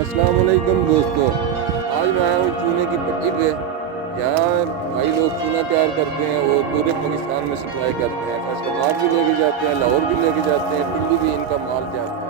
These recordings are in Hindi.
अस्सलाम वालेकुम दोस्तों, आज मैं आया हूँ चूने की भट्टी पे। यहाँ भाई लोग चूना तैयार करते हैं और पूरे पाकिस्तान में सप्लाई करते हैं। फैसलाबाद भी लेके जाते हैं, लाहौर भी लेके जाते हैं, दिल्ली भी इनका माल जाता है।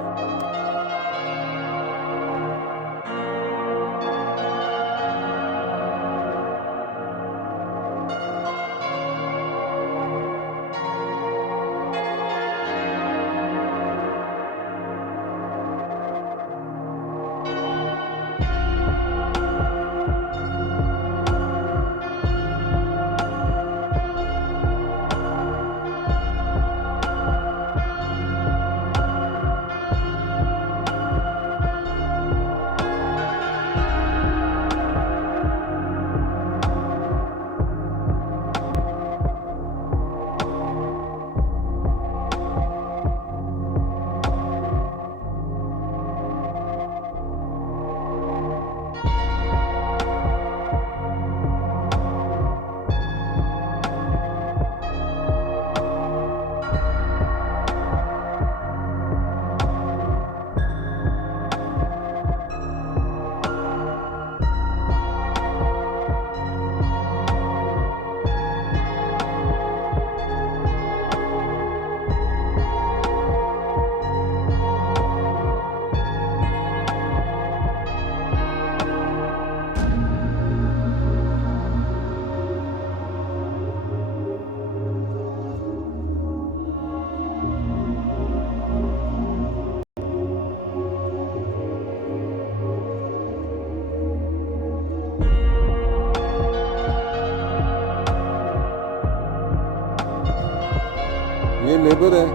ये लेबर है,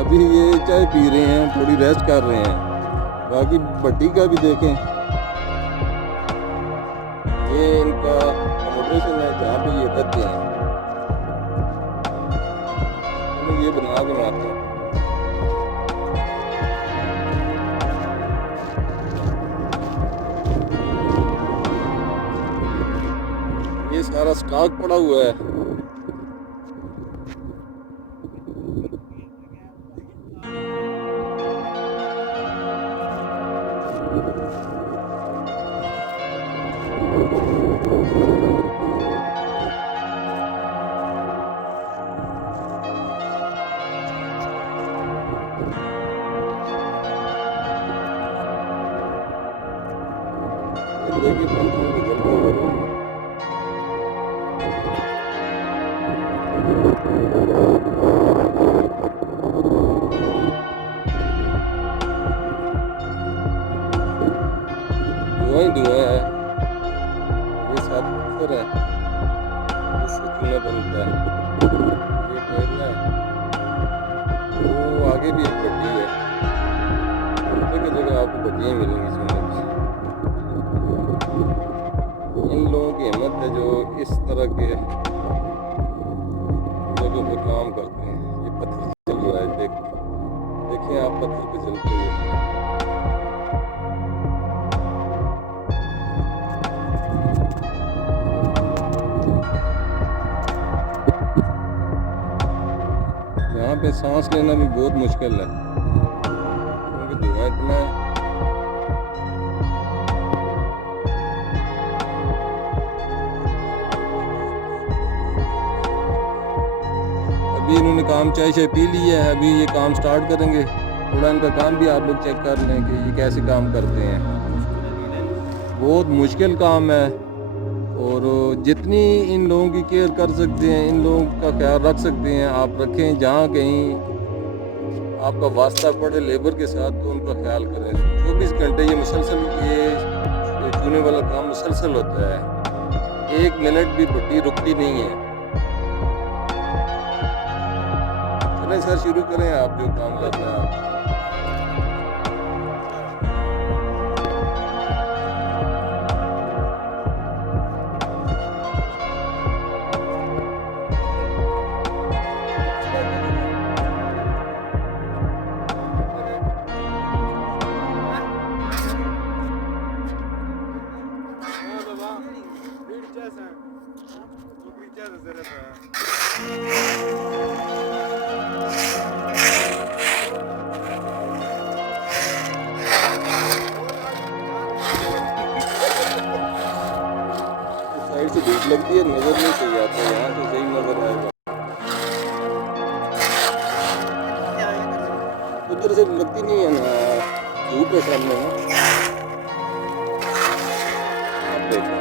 अभी ये चाय पी रहे हैं, थोड़ी रेस्ट कर रहे हैं। बाकी भट्टी का भी देखें, ये इनका अकोमोडेशन है जहाँ पे ये करते हैं। मैं ये बना के मारता हूँ। ये सारा स्टॉक पड़ा हुआ है। देखिए पत्थरों की जलते हुए धुआं ही धुआं है। ये साथ पत्थर है, इससे चूना बनता है। ये पहला है, वो आगे भी एक भट्टी है। जगह जगह आपको भट्टियाँ मिलेंगी चूने की। इन लोगों की हिम्मत है जो इस तरह के जगहों पे काम करते हैं। ये पत्थर चल रहा है, देखें आप पत्थर पे चलते हुए। यहाँ पे सांस लेना भी बहुत मुश्किल है क्योंकि धुआं इतना है। अभी इन्होंने काम चाय पी ली है, अभी ये काम स्टार्ट करेंगे। थोड़ा इनका काम भी आप लोग चेक कर लें कि ये कैसे काम करते हैं। बहुत मुश्किल काम है और जितनी इन लोगों की केयर कर सकते हैं, इन लोगों का ख्याल रख सकते हैं, आप रखें। जहाँ कहीं आपका वास्ता पड़े लेबर के साथ तो उनका ख्याल करें। 24 घंटे ये मुसलसल ये चूने वाला काम मुसलसल होता है, 1 मिनट भी भट्टी रुकती नहीं है। चलें सर, शुरू करें आप जो काम करना है। धूप लगती है नज़र नहीं सही आता, यहाँ से सही नज़र आएगा। उधर से लगती नहीं है ना, धूप है सामने ना। आप देखें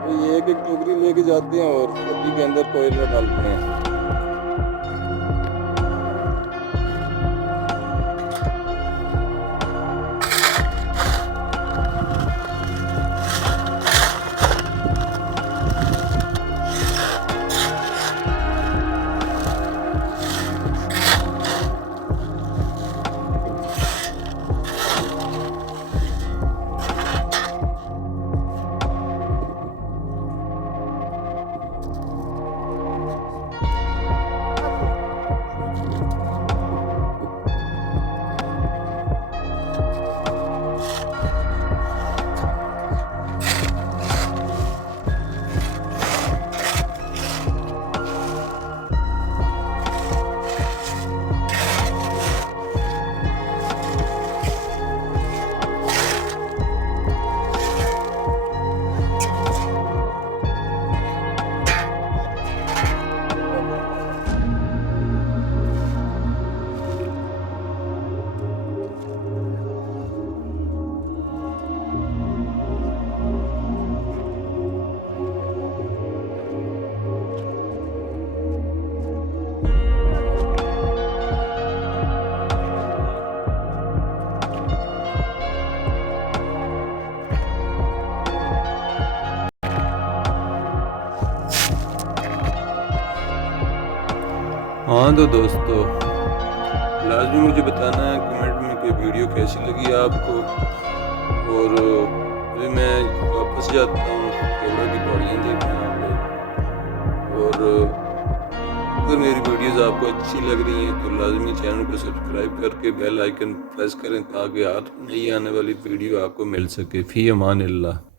तो ये एक एक टोकरी लेके जाते हैं और भट्टी के अंदर कोयला डालते हैं। हाँ तो दोस्तों, लाजमी मुझे बताना है कमेंट में कि वीडियो कैसी लगी आपको। और अभी मैं वापस जाता हूँ पौड़ा की पहाड़ियाँ देखने आप लोग। और अगर मेरी वीडियोज़ आपको अच्छी लग रही हैं तो लाजमी चैनल को सब्सक्राइब करके बेल आइकन प्रेस करें ताकि हाथ नई आने वाली वीडियो आपको मिल सके। फ़ी अमान अल्लाह।